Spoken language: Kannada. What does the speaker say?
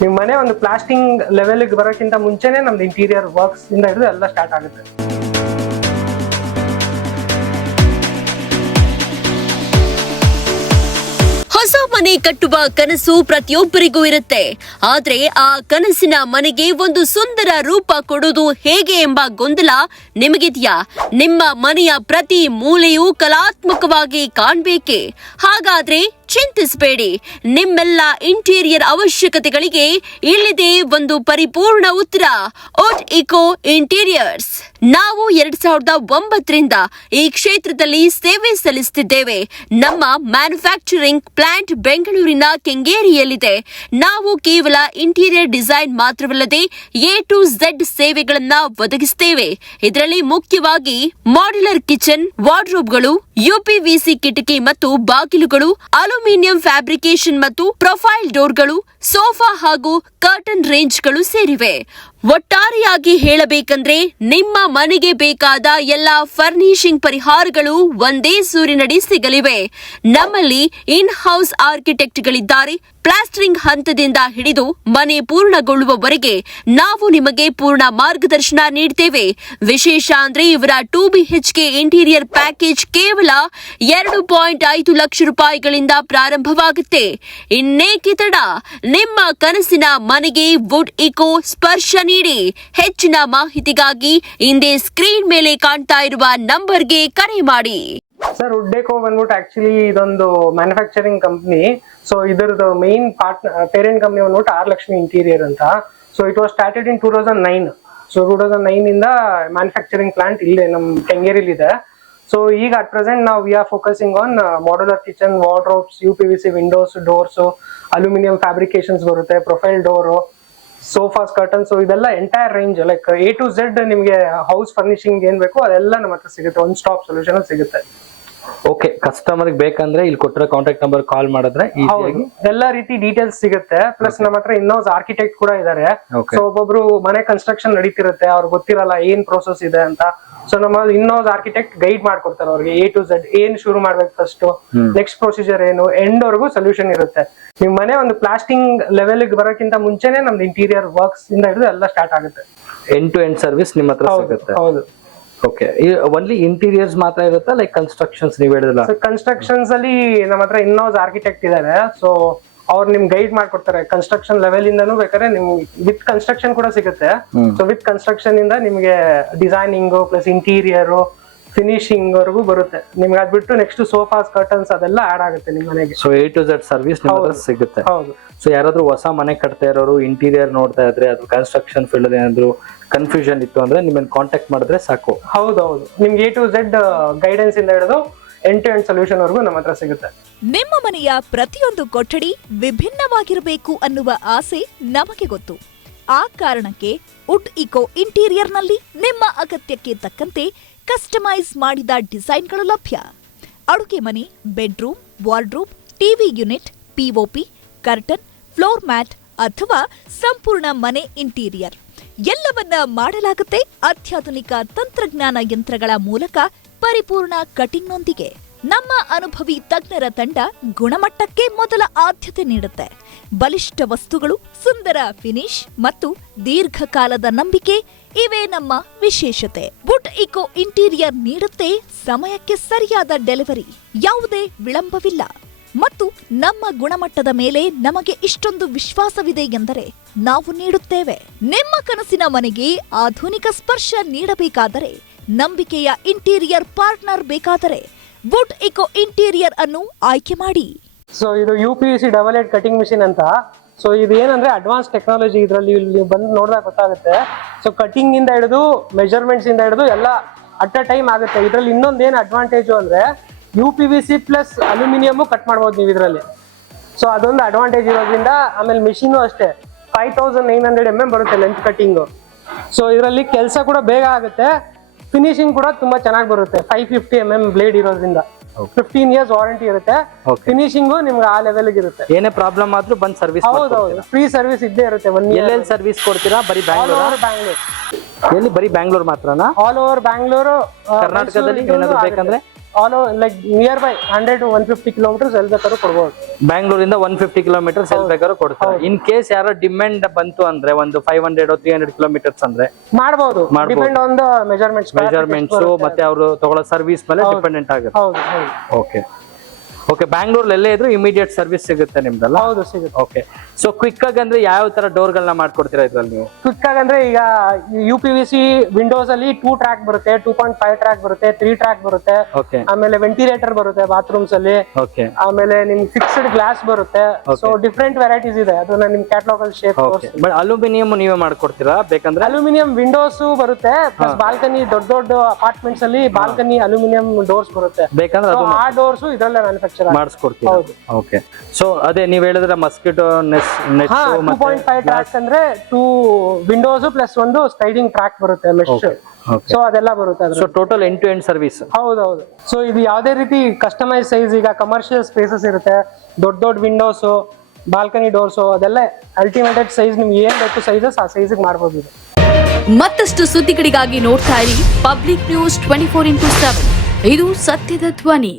ನಿಮ್ಮ ಮನೆ ಒಂದು ಪ್ಲಾಸ್ಟಿಂಗ್ ಲೆವೆಲ್ಗೆ ಬರೋಕ್ಕಿಂತ ಮುಂಚೆನೆ ನಮ್ದು ಇಂಟೀರಿಯರ್ ವರ್ಕ್ಸ್ ಇಂದ ಹಿಡಿದು ಎಲ್ಲ ಸ್ಟಾರ್ಟ್ ಆಗುತ್ತೆ. ಹೊಸ ಮನೆ ಕಟ್ಟುವ ಕನಸು ಪ್ರತಿಯೊಬ್ಬರಿಗೂ ಇರುತ್ತೆ. ಆದ್ರೆ ಆ ಕನಸಿನ ಮನೆಗೆ ಒಂದು ಸುಂದರ ರೂಪ ಕೊಡೋದು ಹೇಗೆ ಎಂಬ ಗೊಂದಲ ನಿಮಗಿದೆಯಾ? ನಿಮ್ಮ ಮನೆಯ ಪ್ರತಿ ಮೂಲೆಯೂ ಕಲಾತ್ಮಕವಾಗಿ ಕಾಣ್ಬೇಕೆ? ಹಾಗಾದ್ರೆ ಚಿಂತಿಸಬೇಡಿ, ನಿಮ್ಮೆಲ್ಲ ಇಂಟೀರಿಯರ್ ಅವಶ್ಯಕತೆಗಳಿಗೆ ಇಲ್ಲಿದೆ ಒಂದು ಪರಿಪೂರ್ಣ ಉತ್ತರ. Wood Eco Interiors. ನಾವು 2009ರಿಂದ ಈ ಕ್ಷೇತ್ರದಲ್ಲಿ ಸೇವೆ ಸಲ್ಲಿಸುತ್ತಿದ್ದೇವೆ. ನಮ್ಮ ಮ್ಯಾನುಫ್ಯಾಕ್ಚರಿಂಗ್ ಪ್ಲಾಂಟ್ ಬೆಂಗಳೂರಿನ ಕೆಂಗೇರಿಯಲ್ಲಿದೆ. ನಾವು ಕೇವಲ ಇಂಟೀರಿಯರ್ ಡಿಸೈನ್ ಮಾತ್ರವಲ್ಲದೆ A to Z ಸೇವೆಗಳನ್ನ ಒದಗಿಸುತ್ತೇವೆ. ಇದರಲ್ಲಿ ಮುಖ್ಯವಾಗಿ ಮಾಡ್ಯುಲರ್ ಕಿಚನ್, ವಾರ್ಡ್ರೋಬ್ಗಳು, UPVC ಕಿಟಕಿ ಮತ್ತು ಬಾಗಿಲುಗಳು, ಅಲ್ಯೂಮಿನಿಯಂ ಫ್ಯಾಬ್ರಿಕೇಶನ್ ಮತ್ತು ಪ್ರೊಫೈಲ್ ಡೋರ್ಗಳು, ಸೋಫಾ ಹಾಗೂ ಕರ್ಟನ್ ರೇಂಜ್ಗಳು ಸೇರಿವೆ. ಒಟ್ಟಾರೆಯಾಗಿ ಹೇಳಬೇಕಂದ್ರೆ ನಿಮ್ಮ ಮನೆಗೆ ಬೇಕಾದ ಎಲ್ಲಾ ಫರ್ನಿಶಿಂಗ್ ಪರಿಹಾರಗಳು ಒಂದೇ ಸೂರಿನಡಿ ಸಿಗಲಿವೆ. ನಮ್ಮಲ್ಲಿ ಇನ್ ಹೌಸ್ ಆರ್ಕಿಟೆಕ್ಟ್ಗಳಿದ್ದಾರೆ. ಪ್ಲಾಸ್ಟರಿಂಗ್ ಹಂತದಿಂದ ಹಿಡಿದು ಮನೆ ಪೂರ್ಣಗೊಳ್ಳುವವರೆಗೆ ನಾವು ನಿಮಗೆ ಪೂರ್ಣ ಮಾರ್ಗದರ್ಶನ ನೀಡ್ತೇವೆ. ವಿಶೇಷ ಅಂದ್ರೆ ಇವರ 2 BHK ಇಂಟೀರಿಯರ್ ಪ್ಯಾಕೇಜ್ ಕೇವಲ 2.5 ಲಕ್ಷ ರೂಪಾಯಿಗಳಿಂದ ಪ್ರಾರಂಭವಾಗುತ್ತೆ. ಇನ್ನೇಕೆ ತಡ? ನಿಮ್ಮ ಕನಸಿನ ಮನೆಗೆ ವುಡ್ ಇಕೋ ಸ್ಪರ್ಶ ನೀಡಿ. ಹೆಚ್ಚಿನ ಮಾಹಿತಿಗಾಗಿ ಹಿಂದೆ ಸ್ಕ್ರೀನ್ ಮೇಲೆ ಕಾಣ್ತಾ ಇರುವ ನಂಬರ್ಗೆ ಕರೆ ಮಾಡಿ. ಸರ್, ವುಡ್ ಇಕೋ ಬಂದ್ಬಿಟ್ಟು ಆಕ್ಚುಲಿ ಇದೊಂದು ಮ್ಯಾನುಫ್ಯಾಕ್ಚರಿಂಗ್ ಕಂಪ್ನಿ. ಸೊ ಇದರದ್ದು ಮೇನ್ ಪೇರೆಂಟ್ ಕಂಪ್ನಿ ಬಂದ್ಬಿಟ್ಟು ಆರ್ ಲಕ್ಷ್ಮಿ ಇಂಟೀರಿಯರ್ ಅಂತ. So it was started in 2009. So 2009 ಇಂದ ಮ್ಯಾನುಫ್ಯಾಕ್ಚರಿಂಗ್ ಪ್ಲಾಂಟ್ ಇಲ್ಲೇ ನಮ್ ಕೆಂಗೇರಿಲಿ ಇದೆ. ಸೊ ಈಗ ಅಟ್ ಪ್ರೆಸೆಂಟ್ ನಾವು we are focusing on modular kitchen, wardrobes, UPVC Windows, doors, aluminium fabrications ಬರುತ್ತೆ, ಪ್ರೊಫೈಲ್ ಡೋರು, ಸೋಫಾಸ್, ಕರ್ಟನ್ಸ್, ಇದೆಲ್ಲ entire range like A to Z ನಿಮಗೆ ಹೌಸ್ ಫರ್ನಿಶಿಂಗ್ ಏನ್ ಬೇಕು ಅದೆಲ್ಲ ನಮ್ಮ ಹತ್ರ ಸಿಗುತ್ತೆ. ಒನ್ ಸ್ಟಾಪ್ ಸೊಲ್ಯೂಷನ್ ಸಿಗುತ್ತೆ. ಓಕೆ, ಕಸ್ಟಮರ್ ಬೇಕಂದ್ರೆ ಇಲ್ಲಿ ಕೊಟ್ಟಿರೋ ಕಾಂಟ್ಯಾಕ್ಟ್ ನಂಬರ್ ಕಾಲ್ ಮಾಡಿದ್ರೆ ಎಲ್ಲಾ ರೀತಿ ಡೀಟೇಲ್ಸ್ ಸಿಗುತ್ತೆ. ಪ್ಲಸ್ ನಮ್ಮ ಹತ್ರ ಇನ್ನೋಸ್ ಆರ್ಕಿಟೆಕ್ಟ್ ಕೂಡ ಇದಾರೆ. ಸೊ ಒಬ್ಬೊಬ್ರು ಮನೆ ಕನ್ಸ್ಟ್ರಕ್ಷನ್ ನಡೀತಿರುತ್ತೆ, ಅವ್ರಿಗೆ ಗೊತ್ತಿರಲ್ಲ ಏನ್ ಪ್ರೋಸೆಸ್ ಇದೆ ಅಂತ. ಸೊ ನಮ್ಮ ಇನ್ನೋಸ್ ಆರ್ಕಿಟೆಕ್ಟ್ ಗೈಡ್ ಮಾಡ್ಕೊಡ್ತಾರೆ ಅವ್ರಿಗೆ A to Z ಏನ್ ಶುರು ಮಾಡ್ಬೇಕು, ಫಸ್ಟ್ ನೆಕ್ಸ್ಟ್ ಪ್ರೊಸೀಜರ್ ಏನು, ಎಂಡ್ ವರ್ಗೂ ಸೊಲ್ಯೂಷನ್ ಇರುತ್ತೆ. ನಿಮ್ ಮನೆ ಒಂದು ಪ್ಲಾಸ್ಟಿಂಗ್ ಲೆವೆಲ್ಗೆ ಬರೋಕ್ಕಿಂತ ಮುಂಚೆನೆ ನಮ್ದು ಇಂಟೀರಿಯರ್ ವರ್ಕ್ಸ್ ಇಂದ ಹಿಡಿದು ಎಲ್ಲ ಸ್ಟಾರ್ಟ್ ಆಗುತ್ತೆ. ಎಂಡ್ ಟು ಎಂಡ್ ಸರ್ವಿಸ್ ನಿಮ್ಮ ಹತ್ರ ಸಿಗುತ್ತೆ. ಹೌದು. ಓಕೆ, ಓನ್ಲಿ ಇಂಟೀರಿಯರ್ಸ್ ಮಾತ್ರ ಇರುತ್ತಾ ಲೈಕ್ ಕನ್ಸ್ಟ್ರಕ್ಷನ್ಸ್ ನೀವ್ ಹೇಳಿದ್ರಲ್ಲ? ಕನ್ಸ್ಟ್ರಕ್ಷನ್ಸ್ ಅಲ್ಲಿ ನಮ್ಮ ಹತ್ರ ಇನ್ನೋಸ್ ಆರ್ಕಿಟೆಕ್ಟ್ ಇದಾರೆ. ಸೊ ಅವ್ರು ನಿಮ್ ಗೈಡ್ ಮಾಡ್ಕೊಡ್ತಾರೆ. ಕನ್ಸ್ಟ್ರಕ್ಷನ್ ಲೆವೆಲ್ ಇಂದನೂ ಬೇಕಾದ್ರೆ ನಿಮ್ ವಿತ್ ಕನ್ಸ್ಟ್ರಕ್ಷನ್ ಕೂಡ ಸಿಗುತ್ತೆ. ಸೊ ವಿತ್ ಕನ್ಸ್ಟ್ರಕ್ಷನ್ ಇಂದ ನಿಮ್ಗೆ ಡಿಸೈನಿಂಗ್ ಪ್ಲಸ್ ಇಂಟೀರಿಯರ್ ಫಿನಿಶಿಂಗ್ ವರೆಗೂ ಬರುತ್ತೆ. ನಿಮ್ಗೆ ಅದ್ಬಿಟ್ಟು ನೆಕ್ಸ್ಟ್ ಸೋಫಾಸ್, ಕರ್ಟನ್ಸ್ ಅದೆಲ್ಲ ಆಡ್ ಆಗುತ್ತೆ ನಿಮ್ ಮನೆಗೆ. So A to Z service ನಿಮ್ಮ ಹತ್ರ ಸಿಗುತ್ತೆ. ಹೌದು. ಸೊ ಯಾರಾದ್ರೂ ಹೊಸ ಮನೆ ಕಟ್ತಾ ಇರೋರು ಇಂಟೀರಿಯರ್ ನೋಡ್ತಾ ಇದ್ರೆ ಅದು ಕನ್ಸ್ಟ್ರಕ್ಷನ್ ಫೀಲ್ಡ್ ಏನಾದ್ರು ಕನ್ಫ್ಯೂಷನ್ ಇತ್ತು ಅಂದ್ರೆ ನಿಮ್ಮನ್ನ ಕಾಂಟ್ಯಾಕ್ಟ್ ಮಾಡಿದ್ರೆ ಸಾಕು. ಹೌದೌದು, ನಿಮ್ಗೆ A to Z ಗೈಡೆನ್ಸ್ ಇಂದ ಹಿಡಿದು ಎಂಡ್ ಟು ಎಂಡ್ ಸೊಲ್ಯೂಷನ್ ವರೆಗೂ ನಮ್ಮ ಹತ್ರ ಸಿಗುತ್ತೆ. ನಿಮ್ಮ ಮನೆಯ ಪ್ರತಿಯೊಂದು ಕೊಠಡಿ ವಿಭಿನ್ನವಾಗಿರಬೇಕು ಅನ್ನುವ ಆಸೆ ನಮಗೆ ಗೊತ್ತು. ಆ ಕಾರಣಕ್ಕೆ ವುಡ್ ಇಕೋ ಇಂಟೀರಿಯರ್ನಲ್ಲಿ ನಿಮ್ಮ ಅಗತ್ಯಕ್ಕೆ ತಕ್ಕಂತೆ ಕಸ್ಟಮೈಸ್ ಮಾಡಿದ ಡಿಸೈನ್ಗಳು ಲಭ್ಯ. ಅಡುಗೆ ಮನೆ, bedroom, wardrobe, TV unit, POP, curtain, floor mat ಅಥವಾ ಸಂಪೂರ್ಣ ಮನೆ ಇಂಟೀರಿಯರ್ ಎಲ್ಲವನ್ನ ಮಾಡಲಾಗುತ್ತೆ ಅತ್ಯಾಧುನಿಕ ತಂತ್ರಜ್ಞಾನ ಯಂತ್ರಗಳ ಮೂಲಕ ಪರಿಪೂರ್ಣ ಕಟಿಂಗ್ನೊಂದಿಗೆ. ನಮ್ಮ ಅನುಭವಿ ತಜ್ಞರ ತಂಡ ಗುಣಮಟ್ಟಕ್ಕೆ ಮೊದಲ ಆದ್ಯತೆ ನೀಡುತ್ತೆ. ಬಲಿಷ್ಠ ವಸ್ತುಗಳು, ಸುಂದರ ಫಿನಿಶ್ ಮತ್ತು ದೀರ್ಘಕಾಲದ ನಂಬಿಕೆ ಇವೇ ನಮ್ಮ ವಿಶೇಷತೆ. ವುಡ್ ಇಕೋ ಇಂಟೀರಿಯರ್ ನೀಡುತ್ತೆ ಸಮಯಕ್ಕೆ ಸರಿಯಾದ ಡೆಲಿವರಿ, ಯಾವುದೇ ವಿಳಂಬವಿಲ್ಲ ಮತ್ತು ನಮ್ಮ ಗುಣಮಟ್ಟದ ಮೇಲೆ ನಮಗೆ ಇಷ್ಟೊಂದು ವಿಶ್ವಾಸವಿದೆ ಎಂದರೆ ನಾವು ನೀಡುತ್ತೇವೆ. ನಿಮ್ಮ ಕನಸಿನ ಮನೆಗೆ ಆಧುನಿಕ ಸ್ಪರ್ಶ ನೀಡಬೇಕಾದರೆ, ನಂಬಿಕೆಯ ಇಂಟೀರಿಯರ್ ಪಾರ್ಟ್ನರ್ ಬೇಕಾದರೆ ವುಡ್ ಇಕೋ ಇಂಟೀರಿಯರ್ ಅನ್ನು ಆಯ್ಕೆ ಮಾಡಿ. ಸೊ ಇದು UPVC double head cutting machine ಅಂತ. ಸೊ ಇದು ಏನಂದ್ರೆ ಅಡ್ವಾನ್ಸ್ ಟೆಕ್ನಾಲಜಿ. ಇದರಲ್ಲಿ ನೀವು ಬಂದು ನೋಡಿದಾಗ ಗೊತ್ತಾಗುತ್ತೆ. ಸೊ ಕಟಿಂಗ್ ಇಂದ ಹಿಡಿದು ಮೆಜರ್ಮೆಂಟ್ಸ್ ಇಂದ ಹಿಡಿದು ಎಲ್ಲ ಅಟ್ ಅ ಟೈಮ್ ಆಗುತ್ತೆ. ಇದರಲ್ಲಿ ಇನ್ನೊಂದೇನು ಅಡ್ವಾಂಟೇಜು ಅಂದ್ರೆ UPVC ಪ್ಲಸ್ ಅಲ್ಯೂಮಿನಿಯಮ್ ಕಟ್ ಮಾಡ್ಬೋದು ನೀವು ಇದರಲ್ಲಿ. ಸೊ ಅದೊಂದು ಅಡ್ವಾಂಟೇಜ್ ಇರೋದ್ರಿಂದ. ಆಮೇಲೆ ಮಿಷಿನು ಅಷ್ಟೇ 5900 mm ಬರುತ್ತೆ ಲೆಂತ್ ಕಟಿಂಗ್. ಸೊ ಇದರಲ್ಲಿ ಕೆಲಸ ಕೂಡ ಬೇಗ ಆಗುತ್ತೆ, ಫಿನಿಶಿಂಗ್ ಕೂಡ ತುಂಬಾ ಚೆನ್ನಾಗಿ ಬರುತ್ತೆ. 550 mm ಬ್ಲೇಡ್ ಇರೋದ್ರಿಂದ 15 years ವಾರಂಟಿ ಇರುತ್ತೆ. ಫಿನಿಶಿಂಗು ನಿಮ್ಗೆ ಆ ಲೆವೆಲ್ ಇರುತ್ತೆ. ಏನೇ ಪ್ರಾಬ್ಲಮ್ ಆದ್ರೂ ಬಂದ್ ಸರ್ವಿಸ್. ಹೌದೌದು, ಫ್ರೀ ಸರ್ವಿಸ್ ಇದ್ದೇ ಇರುತ್ತೆ. ಎಲ್ಲೆಲ್ಲಿ ಸರ್ವಿಸ್ ಕೊಡ್ತೀರಾ? ಬರೀ ಬ್ಯಾಂಗ್ಳೂರ್? ಎಲ್ಲಿ? ಬರೀ ಬ್ಯಾಂಗ್ಳೂರ್ ಮಾತ್ರನಾ? ಆಲ್ ಓವರ್ ಬ್ಯಾಂಗ್ಳೂರು, ಕರ್ನಾಟಕದಲ್ಲಿ ಏನಾದ್ರು ಬೇಕಂದ್ರೆ all like nearby 100 to 150 kilometres ಎಲ್ಲಿ ಬೇಕಾದ್ರೂ ಕೊಡ್ಬೋದು. ಬ್ಯಾಂಗ್ಳೂರಿಂದ 150 ಕಿಲೋಮೀಟರ್ಸ್ ಎಲ್ಲಿ ಬೇಕಾದ್ರೂ ಕೊಡ್ತಾರೆ. ಇನ್ ಕೇಸ್ ಯಾರೋ ಡಿಮ್ಯಾಂಡ್ ಬಂತು ಅಂದ್ರೆ ಒಂದು 500 or 300 ಕಿಲೋಮೀಟರ್ಸ್ ಅಂದ್ರೆ ಮಾಡ್ಬೋದು. ಡಿಪೆಂಡ್ ಆನ್ ದ ಮೆಜರ್ಮೆಂಟ್ಸ್ ಮತ್ತೆ ಅವರು ತಗೊಳ್ಳೋ ಸರ್ವಿಸ್ ಮೇಲೆ ಡಿಪೆಂಡೆಂಟ್ ಆಗುತ್ತೆ. ಹೌದು ಹೌದು ಓಕೆ ಓಕೆ. ಬ್ಯಾಂಗ್ಳೂರ್ ಎಲ್ಲೇ ಇದ್ರು ಇಮಿಡಿಯೇಟ್ ಸರ್ವಿಸ್ ಸಿಗುತ್ತೆ ನಿಮ್ದಲ್ಲ? ಹೌದು ಸಿಗುತ್ತೆ. ಓಕೆ. ಸೊ ಕ್ವಿಕ್ ಆಗಿ ಅಂದ್ರೆ ಯಾವ ತರ ಡೋರ್ಗಳನ್ನ ಮಾಡ್ಕೊಡ್ತೀರಾ ಇದ್ರಲ್ಲಿ ನೀವು? ಕ್ವಿಕ್ ಆಗಿ ಅಂದ್ರೆ ಈಗ UPVC ವಿಂಡೋಸ್ ಅಲ್ಲಿ 2 ಟ್ರ್ಯಾಕ್ ಬರುತ್ತೆ, 2.5 ಟ್ರ್ಯಾಕ್ ಬರುತ್ತೆ, 3 ಟ್ರ್ಯಾಕ್ ಬರುತ್ತೆ. ಓಕೆ ಆಮೇಲೆ ವೆಂಟಿಲೇಟರ್ ಬರುತ್ತೆ ಬಾತ್ರೂಮ್ಸ್ ಅಲ್ಲಿ. ಓಕೆ ಆಮೇಲೆ ನಿಮ್ ಫಿಕ್ಸ್ಡ್ ಗ್ಲಾಸ್ ಬರುತ್ತೆ. ಸೊ ಡಿಫ್ರೆಂಟ್ ವೆರೈಟೀಸ್ ಇದೆ, ಅದನ್ನ ನಿಮ್ ಕ್ಯಾಟಲಾಗ್ ಅಲ್ಲಿ ಶೇಪ್ ಓಕೆ. ಬಟ್ ಅಲ್ಯೂಮಿನಿಯಂ ನೀವೇ ಮಾಡ್ಕೊಡ್ತೀರಾ ಬೇಕಂದ್ರೆ? ಅಲ್ಯೂಮಿನಿಯಂ ವಿಂಡೋಸ್ ಬರುತ್ತೆ, ಪ್ಲಸ್ ಬಾಲ್ಕನಿ ದೊಡ್ಡ ದೊಡ್ಡ ಅಪಾರ್ಟ್ಮೆಂಟ್ಸ್ ಅಲ್ಲಿ ಬಾಲ್ಕನಿ ಅಲ್ಯೂಮಿನಿಯಂ ಡೋರ್ಸ್ ಬರುತ್ತೆ. ಬೇಕಂದ್ರೆ So, ಆ ಡೋರ್ಸ್ ಇದರಲ್ಲೇ ಮ್ಯಾನುಫ್ಯಾಕ್ಚರ್ ಮಾಡಿಸ್ಕೊಡ್ತೀರಾ? ಓಕೆ. ಸೊ ಅದೇ ನೀವ್ ಹೇಳಿದ್ರೆ ಮಸ್ಕಿಟೋ ನೆಟ್ 2.5 ಟ್ರ್ಯಾಕ್ ಅಂದ್ರೆ 2 ವಿಂಡೋಸ್ ಪ್ಲಸ್ ಒಂದು ಸ್ಲೈಡಿಂಗ್ ಟ್ರ್ಯಾಕ್ ಬರುತ್ತೆ ಮೆಶ್. ಸೊ ಅದೆಲ್ಲ ಬರುತ್ತೆ ಅದ್ರ. So total end to end service. ಹೌದೌದು. ಸೊ ಇದು ಯಾವುದೇ ರೀತಿ ಕಸ್ಟಮೈಸ್ ಸೈಜ್, ಈಗ ಕಮರ್ಷಿಯಲ್ ಸ್ಪೇಸಸ್ ಇರುತ್ತೆ, ದೊಡ್ಡ ದೊಡ್ಡ ವಿಂಡೋಸ್, ಬಾಲ್ಕನಿ ಡೋರ್ಸ್, ಅದೆಲ್ಲ ಅಲ್ಟಿಮೇಟೆಡ್ ಸೈಜ್ ನಿಮ್ಗೆ ಏನ್ ಬೇಕು ಸೈಜಸ್ ಆ ಸೈಜಿಗೆ ಮಾಡ್ಬೋದು. ಮತ್ತಷ್ಟು ಸುದ್ದಿಗಳಿಗಾಗಿ ನೋಡ್ತಾ ಇರಿ ಪಬ್ಲಿಕ್ ನ್ಯೂಸ್ 24x7. ಇದು ಸತ್ಯದ ಧ್ವನಿ.